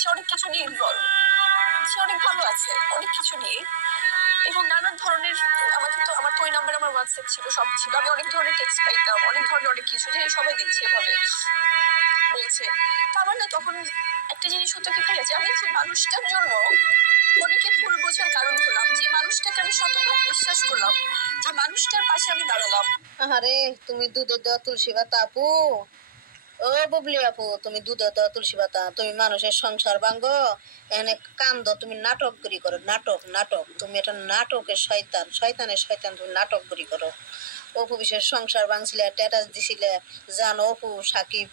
সে অনেক কিছু নিয়ে ইনভলভ, সে অনেক ভালো আছে অনেক কিছু নিয়ে, এবং নানান ধরনের আমাকে তো আমার তো ওই নাম্বারে আমার হোয়াটসঅ্যাপ ছিল, সব ছিল, আমি অনেক ধরনের টেক্সট পাইতাম, অনেক ধরনের অনেক কিছু, যে সবাই দেখছে এভাবে বলছে। তো আমার না তখন একটা জিনিস হতো কি ভাইয়া, যে আমি যে মানুষটার জন্য অনেকের ভুল বোঝার কারণ হলাম, যে মানুষটাকে আমি শতভাগ বিশ্বাস করলাম, যে মানুষটার পাশে আমি দাঁড়ালাম। আরে তুমি দুধের দেওয়া তুলসী পাতা আপু, ও বুবলি আপু, তুমি দুধের দেওয়া তুলসী পাতা, তুমি মানুষের সংসার ভাঙ্গো, এখানে কান্দ, তুমি নাটক করি করো, নাটক নাটক, তুমি এটা নাটকের শয়তান, শয়তানের শয়তান, তুমি নাটক করি করো। অপু বিশেষ সংসার ভাঙছিলে, স্ট্যাটাস দিছিলে, জানো অপু সাকিব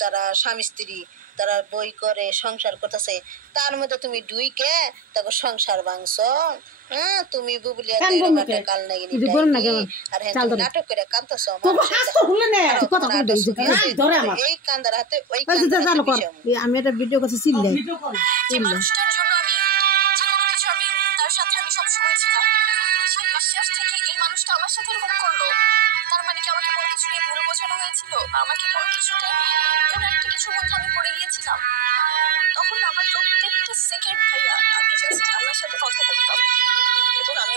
তারা স্বামী স্ত্রী, তারা বই করে সংসার করতেছে, তার মধ্যে তুমি ডুইকে তাকে সংসার ভাঙছ। হ্যাঁ, তুমি বুবলি কাল নাগিনি, আর হ্যাঁ তুমি নাটক করে কাঁদতেছ, এই কান্দার হাতে ওই আমি একটা ভিডিও করছি চিল্লাই, যে মানুষটার জন্য আমি যে কোনো কিছু, আমি তার সাথে আমি সবসময় ছিলাম, সেই বিশ্বাস থেকে এই মানুষটা আমার সাথে এরকম করলো, তার মানে কি আমাকে কোনো কিছু নিয়ে ভুল বোঝানো হয়েছিল, বা আমাকে কোনো কিছুতে কোনো একটা কিছুর মধ্যে আমি পড়ে গিয়েছিলাম। তখন আমার প্রত্যেকটা সেকেন্ড ভাইয়া আমি জাস্ট আল্লাহর সাথে কথা বলতাম, এবং আমি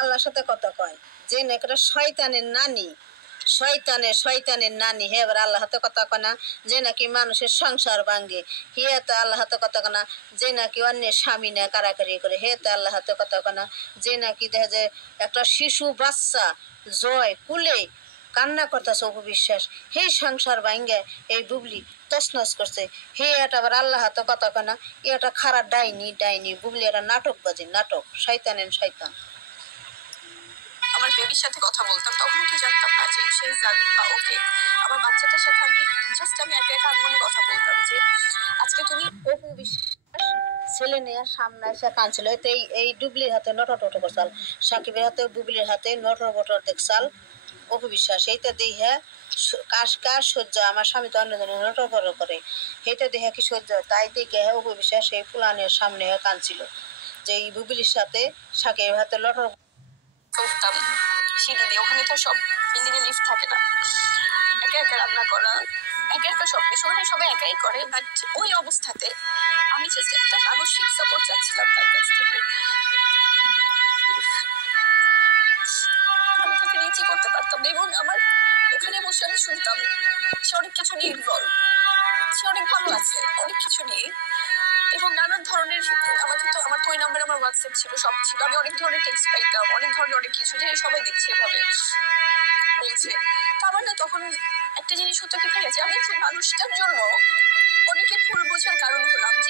আল্লাহর সাথে কথা কয় যে একটা শয়তানের নানি, শয়তানের নানি, হে এবার আল্লাহ হাতে কথা কয় না, যে নাকি মানুষের সংসার ভাঙ্গে, হে তো আল্লাহ হাতে কথা কয় না, যে নাকি অন্যের স্বামী না কারাকারি করে, হে তো আল্লাহ হাতে কথা কয় না, যে নাকি দেখা যায় একটা শিশু বাচ্চা জয় কুলে কান্না করতেছে অপবিশ্বাস, হে সংসার ভাঙ্গে এই বুবলি তছনছ করছে, হে এটা আবার আল্লাহ হাতে কথা কয় না, এটা খারাপ ডাইনি বুবলি, এটা নাটক বাজে, নাটক, শয়তানের শয়তান। আমার বেবির সাথে কথা বলতাম, তখন তো জানতাম না যে সে জাত বা ওকে, আমার বাচ্চাটার সাথে আমি জাস্ট আমি একা একা আনমনে কথা বলতাম, যে আজকে তুমি অপু বিশ্বাস ছেলে নিয়ে সামনে এসে কাঁদছিল, এই ডুবলির হাতে নটর করছাল, সাকিবের হাতে বুবলির হাতে নটর দেখছাল, অপু বিশ্বাস এইটা দেখে কার সহ্য, আমার স্বামী তো অন্য নটর করে, সেইটা দেখে কি সহ্য, তাই দেখে অপু বিশ্বাস এই ফুলানের সামনে কাঁদছিল, যে এই বুবলির সাথে সাকিবের হাতে লটর করতাম সিঁড়ি দিয়ে, ওখানে তো সব বিল্ডিং এ লিফট থাকে না, একা একা রান্না করা, একা একা সবকিছু, মানে সবাই একাই করে, বাট ওই অবস্থাতে আমি জাস্ট একটা মানসিক সাপোর্ট চাচ্ছিলাম তার কাছ থেকে, আমি তাকে রিচই করতে পারতাম না, এবং আমার ওখানে বসে আমি শুনতাম সে অনেক কিছু নিয়ে ইনভলভ, সে অনেক ভালো আছে অনেক কিছু নিয়ে, এবং নানান ধরনের আমাকে তো আমার তো ওই নাম্বারে আমার হোয়াটসঅ্যাপ ছিল, সব ছিল, আমি অনেক ধরনের টেক্সট পাইতাম, অনেক ধরনের অনেক কিছু, যে সবাই দেখছে এভাবে বলছে। তো আমার না তখন একটা জিনিস হতো কি ভাইয়া, যে আমি যে মানুষটার জন্য অনেকের ভুল বোঝার কারণ